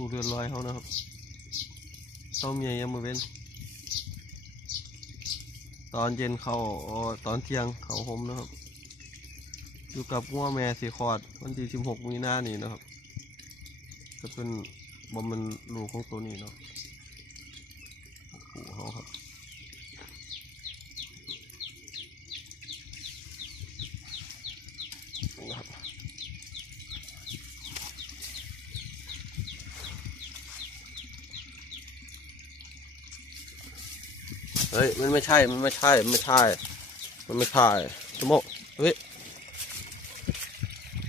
ูเรือนลอยเขานะครับเต้าเมียยังมาเว้น ตอนเย็นเขาตอนเที่ยงเขาหมนะครับ อยู่กับงัวแม่สีคอด วันที่สิบหกมีนานี่นะครับจะเป็นบอมมันลูกของตัวนี้เนาะหูเขาครับ ฮ้ยมันไม่ใช่ มันไม่ใช่ มันไม่ใช่ มันไม่ใช่สมโมเฮ้ย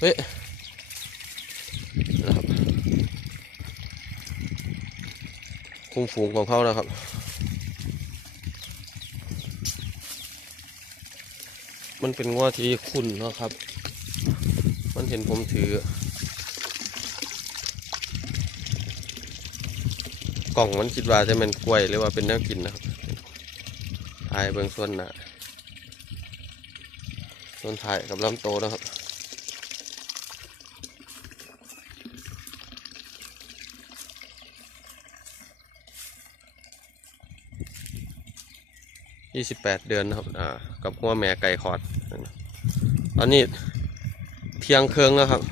เฮ้ยนะครับคุมฝูงของเขานะครับมันเป็นงัวที่ขุ่นนะครับ มันเห็นผมถือกล่องมันคิดว่าจะเป็นกล้วยหรือว่าเป็นแนวกินนะครับ ถ่ายเบื้องส่วนน้าส่วนถ่ายกับลำโตนะครับยี่สิบแปดเดือนนะครับ อ่า กับหัวแม่ไก่ขอด ตอนนี้เที่ยงครึ่งแล้วครับ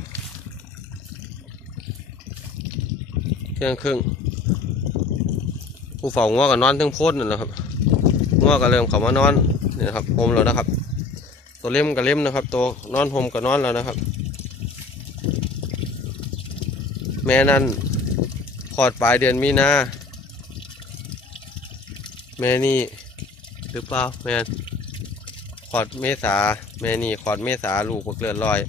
เที่ยงครึ่งผู้เฝ้างัวก็นอนทั้งโพดนั่นแหละครับ งัวก็เริ่มเข้ามานอนนี่นะครับโฮมแล้วนะครับ ตัวเล่มก็เล่มนะครับ ตัวนอนโฮมก็นอนแล้วนะครับ แม่นั่นขอดปลายเดือนมีนาแม่นี่หรือเปล่าแม่นขอดเมษาแม่นี่ขอดเมษาลูกบักเลือนลอย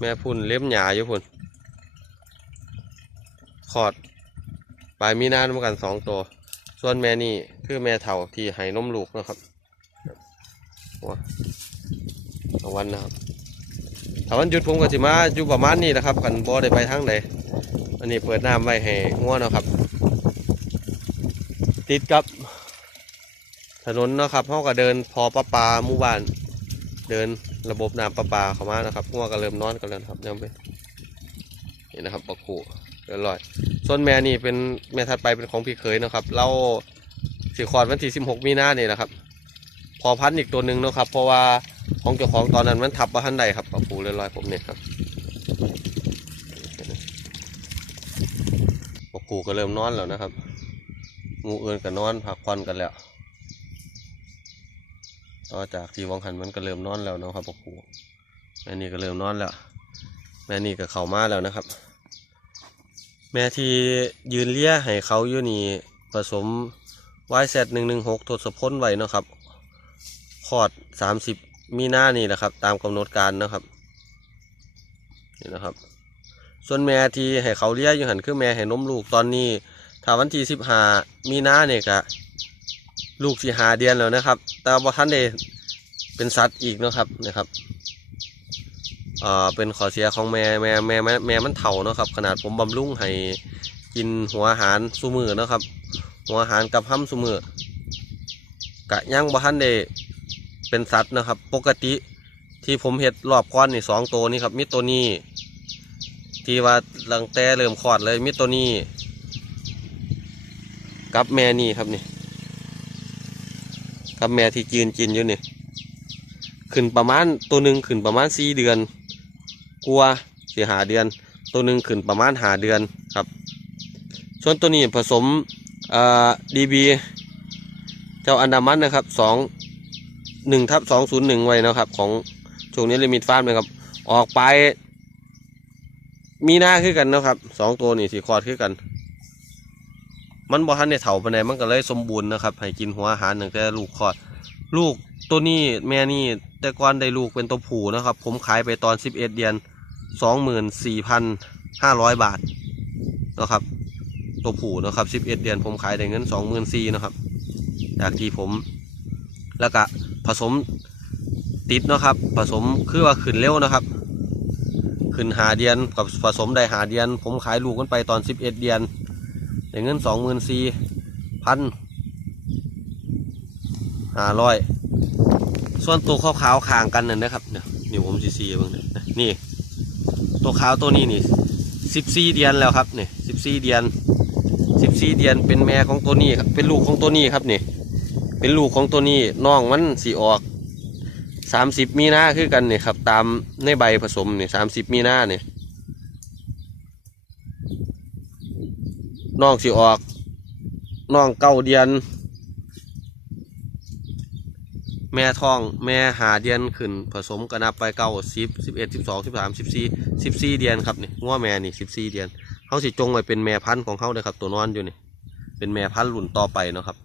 แม่พุ่นเล็บหยาอยู่พุ่นขอดปลายมีนาเหมือนกันสองตัว ส่วนแม่นี่คือแม่เถ่าที่ให้นมลูกนะครับว้าวันนะครับถ้าวันหยุดผมก็สิมาอยู่ประมาณนี้นะครับกันบ่ได้ไปทางไหนอันนี้เปิดน้ำไว้ให้ง่วนะครับ ติดกับถนนนะครับเขาก็เดินพอประปาหมู่บ้าน เดินระบบน้ำประปาเข้ามานะครับง่วก็เริ่มนอนกันแล้วนครับยังไปนี่นะครับปลาคู เรียบร้อย ส่วนแม่นี่เป็นแม่ถัดไปเป็นของพี่เคยนะครับเราสีขอดวันที่สิบหกมีนาเนี่ยนะครับ พอพันอีกตัวหนึ่งนะครับ เพราะว่าของเจ้าของตอนนั้นมันทับมาทันใดครับปลาคูเรียบร้อยผมเนี่ยครับปลาคูก็เริ่มนอนแล้วนะครับงูเอื่นก็นอนพักผ่อนกันแล้วต่อจากที่วังหันมันก็เริ่มนอนแล้วเนาะครับปกครูแม่นี่ก็เริ่มนอนแล้วแม่นี่ก็เข้ามาแล้วนะครับ แม่ที่ยืนเลี้ยให้เขาอยู่นี่ผสมไวแซดหนึ่งหนึ่งหกทศพลไว้นะครับคอดสามสิบมีนานี่แหละครับ ตามกำหนดการนะครับนี่นะครับ ส่วนแม่ที่ให้เขาเลี้ยอยู่หันคือแม่ให้นมลูกตอนนี้ถ้าวันที่สิบห้ามีหน้าเนี่ยก็ลูกสี่หาเดือนแล้วนะครับ แต่ว่าท่านได้เป็นสัตว์อีกนะครับนะครับ อ่าเป็นขอเสียของแม่แม่แม่แม่แม่มันเถ่าเนาะครับ ขนาดผมบำรุงให้กินหัวอาหารสุมือเนาะครับ หัวอาหารกับห้ำสุมือกะย่างบ่ท่านได้เป็นสัตว์นะครับ ปกติที่ผมเห็ดรอบก้อนนี่สองตัวนี้ครับมีตัวนี้ ที่ว่าหลังแต่เริ่มคลอดเลยมีตัวนี้ กับแม่นี่ครับนี่กับแม่ที่จีนกินอยู่นี่ขึ้นประมาณตัวหนึ่งขึ้นประมาณสี่เดือน กลัวสีหาเดือน ตัวหนึ่งขึ้นประมาณหาเดือนครับส่วนตัวนี้ผสมดีบีเจ้าอันดามันนะครับสองหนึ่งทับสองศูนย์หนึ่งไว้นะครับ ของช่วงนี้ลิมิตฟาร์มนะครับ ออกไป มีหน้าขึ้นกันนะครับสองตัวนี่สีคอดขึ้นกัน มันบ่ทันได้เฒ่าปานใดมันก็เลยสมบูรณ์นะครับ ให้กินหัวอาหารตั้งแต่ลูกคอด ลูกตัวนี้แม่นี่แต่ก่อนได้ลูกเป็นตัวผูนะครับ ผมขายไปตอน11เดือน 24,500 บาทนะครับตัวผู้นะครับ 11 เดือนผมขายได้เงิน 24,000นะครับจากที่ผม แล้วก็ผสมติดนะครับ ผสมคือว่าขึ้นเร็วนะครับ ขึ้นหาเดือนกับผสมได้หาเดือน ผมขายลูกกันไปตอน 11 เดือนได้เงินสองหมื่นสี่พันห้าร้อยส่วนตัวขาวขาวๆข้างกันนั่นนะครับเนี่ยนี่ผมซีซีเบ้างนี่ ตัวขาวตัวนี้นี่สิบสี่เดือนแล้วครับนี่สิบสี่เดือนสิบสี่เดือนเป็นแม่ของตัวนี้ครับเป็นลูกของตัวนี้ครับนี่เป็นลูกของตัวนี้น้องมันสีออกสามสิบมีนาคือกันนี่ครับ ตามในใบผสมนี่สามสิบมีนาเนี่ยน้องสีออกน้องเก้าเดือน แม่ท้องแม่หาเดือนขึ้น ผสมกันนับไปเก้าสิบสิบเอ็ดสิบสองสิบสามสิบสี่สิบสี่เดือนครับนี่ง้อแม่นี่สิบสี่เดือนเขาสิจงไว้เป็นแม่พันธุ์ของเขาเลยครับ ตัวนอนอยู่นี่ เป็นแม่พันธุ์รุ่นต่อไปเนาะครับ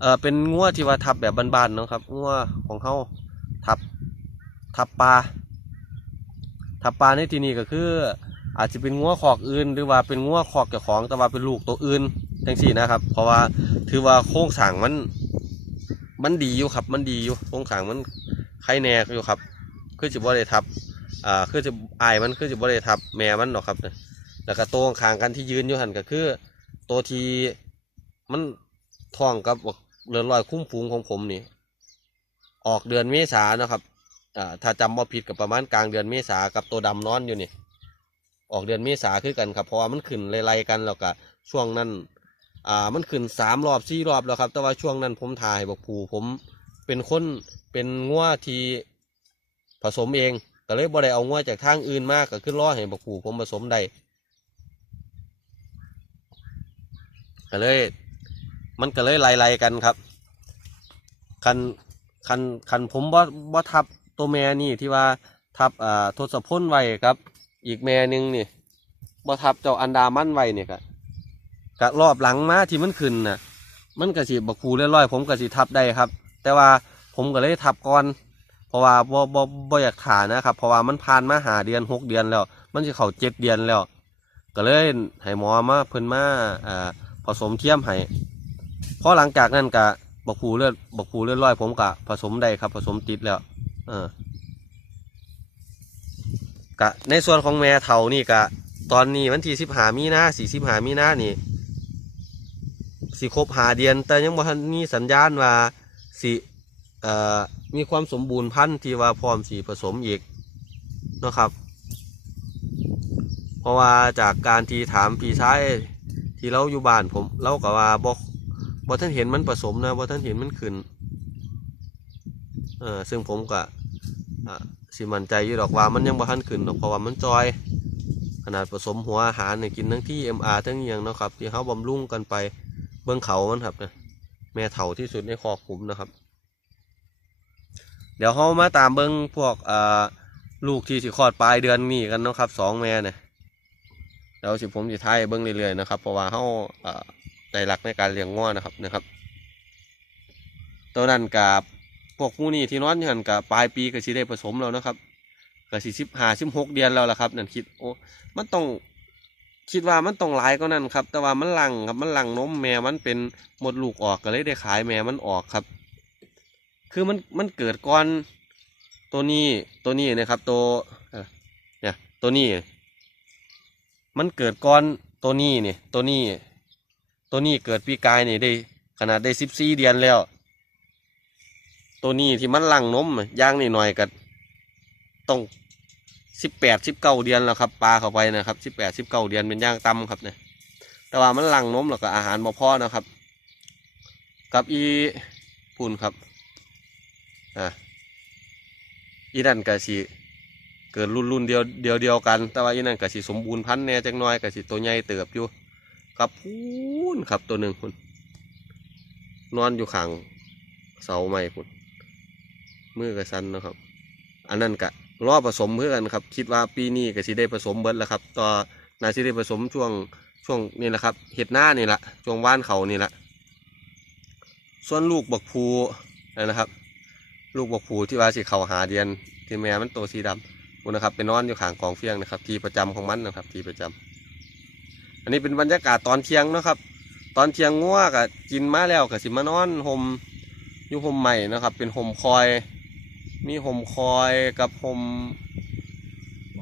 เออเป็นง้วที่ว่าทับแบบบ้านๆเนาะครับง้วของเขาทับทับปลาทับปลาในที่นี้ก็คือ อาจจะเป็นง้วขอกอื่น หรือว่าเป็นง้วขอกเจ้าของแต่ว่าเป็นลูกตัวอื่นจังสี่นะครับ เพราะว่าถือว่าโครงสร้างมัน มันดีอยู่ครับ มันดีอยู่โครงสร้างมันไข่แน่อยู่ครับ คือจะบ่ได้ทับ อ่า คือจะอายมันคือจะบ่ได้ทับ แม่มันหรอกครับเนี่ยแล้วก็ตัวขางกันที่ยืนอยู่หันก็คือ ตัวที่มันท้องกับเรือนลอยคุ้มฟูงของผมนี่ ออกเดือนเมษานะครับ อ่า ถ้าจำบ่ผิดกับประมาณกลางเดือนเมษากับตัวดำนอนอยู่นี่ ออกเดือนเมษาคือกันครับ เพราะว่ามันขึ้นไล่ๆกันแล้วก็ช่วงนั้น อ่ามันขึ้นสามรอบสี่รอบแล้วครับ แต่ว่าช่วงนั้นผมถ่ายบอกผูผมเป็นคนเป็นงัวที่ผสมเองก็เลยบ่ได้เอางัวจากทางอื่นมากก็ขึ้นรอให้บอกผูผมผสมได้ก็เลย มันก็เลยไล่ๆกันครับคันคันคันผมบ่บ่ทับตัวแม่นี่ที่ว่าทับอ่าทศพลไว้ครับ อีกแม่นึงนี่บ่ทับเจ้าอันดามันไว้เนี่ยครับ กะรอบหลังมาที่มันขึ้นน่ะ มันกะสิบักคูเรียร้อยผมกะสิทับได้ครับ แต่ว่าผมก็เลยทับก่อน เพราะว่าบ่บ่บ่อยากถ่านะครับ เพราะว่ามันผ่านมาหาเดือนหกเดือนแล้ว มันจะเข้าเจ็ดเดือนแล้ว ก็เลยให้หมอมาเพิ่นมาอ่าผสมเทียมให้พอหลังจากนั้นกะบกคูเลือดบักคูเลือดร้อยผมกะผสมได้ครับ ผสมติดแล้ว เออกะในส่วนของแม่เฒ่านี่กะ ตอนนี้วันที่สิบหามีนาสี่สิบหามีนานี่ สิครบหาเดือน แต่ยังบ่ทันมีสัญญาณว่าสิเอ่อมีความสมบูรณ์พันธุ์ที่ว่าพร้อมสีผสมอีกนะครับ เพราะว่าจากการที่ถามพี่ชายที่เราอยู่บ้านผมเราก็ว่าบ่บ่ท่านเห็นมันผสมนะบ่ท่านเห็นมันขึ้นเออซึ่งผมก็สิมั่นใจอยู่ดอกว่ามันยังบ่ทันขึ้นดอกเพราะว่ามันจอยขนาดผสมหัวอาหารเนี่ยกินทั้งที่ MR ทั้งอย่างนะครับที่เขาบำรุงกันไป เบื้องเขามันครับนะแม่เถาที่สุดในคอกขุมนะครับ เดี๋ยวเขามาตามเบิ้องพวกอ่าลูกที่สิคลอดปลายเดือนนี้กันนะครับสองแม่เนี่ยเดี๋ยวสิผมจะทายเบิ้องเรื่อยๆนะครับเพราะว่าเขาอ่าใจรักในการเลี้ยงง้อนะครับนะครับตัวนั้นกับพวกมูนี่ที่นอนอยู่หันกับปลายปีก็สิได้ผสมแล้วนะครับก็สิสิบห้าสิบหกเดือนแล้วละครับ นั่นคิดโอ้มันต้อง คิดว่ามันต้องหลายก็นั่นครับ แต่ว่ามันหลังครับมันหลังนมแม่มันเป็นหมดลูกออกก็เลยได้ขายแม่มันออกครับ คือมันมันเกิดก่อนตัวนี้ตัวนี้นะครับ ตัวเนี่ยตัวนี้ มันเกิดก่อนตัวนี้เนี่ยตัวนี้ ตัวนี้เกิดปีกายนี่ได้ ขนาดได้สิบสี่เดือนแล้ว ตัวนี้ที่มันหลังนมย่างนิดหน่อยก็ต้อง สิบแปดสิบเก้าเดือนแล้วครับปลาเข้าไปนะครับสิบแปดสิบเก้าเดือนเป็นย่างต่ำครับเนี่ยแต่ว่ามันหลังน้มแล้วก็อาหารบ่พอนะครับ กับอีปุ่นครับอะอีนั่นก็สิเกิดรุ่นรุ่นเดียวเดียวเดียวกัน แต่ว่าอีนั่นก็สิสมบูรณ์พันธุ์แน่จักหน้อยก็สิตัวใหญ่เติบอยู่ครับพูนครับตัวหนึ่งคุณนอนอยู่ข้างเสาไม้คุณมือกระสันนะครับ อันนั้นกะ รอผสมเพื่อกันครับ คิดว่าปีนี้ก็สิได้ผสมเบิดแล้วครับต่อนาสิได้ผสมช่วงช่วงนี่แหละครับเห็ดหน้านี่แหละช่วงว่านเขานี่แหละส่วนลูกบักพูนั่นะครับ ลูกบักพูที่ว่าสิเขาหาเดียนที่แม่มันโตสีดำคุณนะครับไปนอนอยู่ข้างกองเฟียงนะครับ ที่ประจำของมันนะครับ ที่ประจำอันนี้เป็นบรรยากาศตอนเที่ยงนะครับ ตอนเที่ยงงัวกะกินมาแล้วก็สิมานอนห่มอยู่ห่มใหม่นะครับ เป็นห่มคอย มีห่มคอยกับห่ม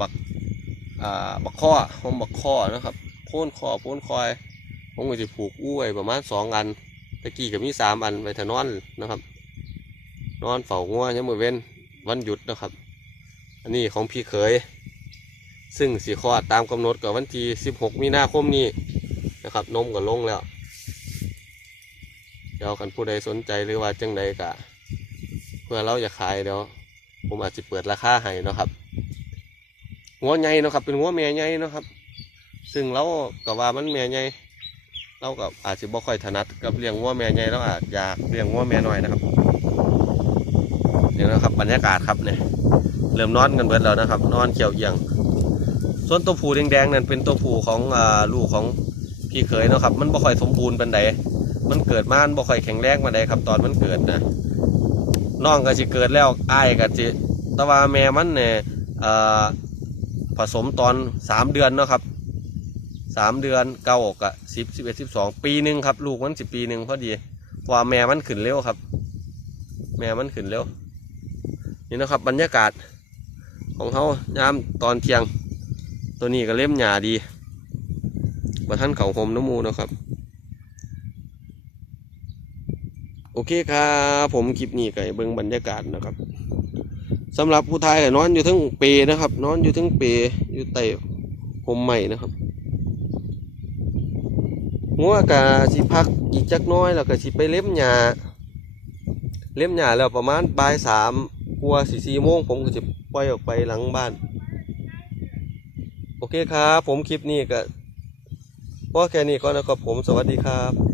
บักอ่าบักข้อห่มบักข้อนะครับโพ่นคอโพ่นคอยผมก็จะผูกอู้ไว้ประมาณสองอันตะกี้ก็มีสามอันไว้ถ้านอนนะครับ นอนเฝ้างัวยังมือเว้นวันหยุดนะครับ อันนี้ของพี่เขย ซึ่งสีคอตามกำหนดกับวันที่16มีนาคมนี้นะครับนมก็ลงแล้วเดี๋ยวกันผู้ใดสนใจหรือว่าจังใดกะ พื่อเราจะขายเดี๋ยวผมอาจจะเปิดราคาให้นะครับหัวใหญ่เนาะครับ เป็นหัวแม่ใหญ่เนาะครับ ซึ่งเราก็ว่ามันแม่ใหญ่เราก็อาจจะบ่ค่อยถนัดกับเลี้ยงหัวแม่ใหญ่เราอาจอยากเลี้ยงหัวแม่น้อยนะครับนี่นะครับบรรยากาศครับเนี่ยเริ่มนอนกันเบิดแล้วนะครับ นอนเขียวเอียง ส่วนตัวผูแดงๆนั่นเป็นตัวผูของอลูกของพี่เขยเนาะครับ มันบ่ค่อยสมบูรณ์ปานใดมันเกิดมามันบ่ค่อยแข็งแรงปานใดครับ ตอนมันเกิดนะ น้องก็สิเกิดแล้วอ้ายก็สิตว่าแม่มันเนี่ยผสมตอนสามเดือนเนาะครับสามเดือนเก้าอกอะสิบสิบเอ็ดสิบสองปีหนึ่งครับ ลูกมันสิปีหนึ่งพอดีเพราะว่าแม่มันขึ้นเร็วครับ แม่มันขึ้นเร็วนี่นะครับบรรยากาศของเขายามตอนเที่ยง ตัวนี้ก็เล่มหยาดีมาท่านเขาหมน้ำมูนะครับ โอเคครับผมคลิปนี้ก็ให้เบิ่งบรรยากาศนะครับสำหรับผู้ไทยนอนอยู่ทั้งเปนะครับ นอนอยู่ทั้งเปอยู่ใต้ห่มใหม่นะครับงัวกะสิพักอีกจักน้อยแล้วก็สิไปเล่มหยาเล่มหยาแล้วประมาณบ่ายสามกว่าสี่สี่โมงผมก็จะปล่อยออกไปหลังบ้าน โอเคครับผมคลิปนี้ก็พอแค่นี้ก่อนนะครับผมสวัสดีครับ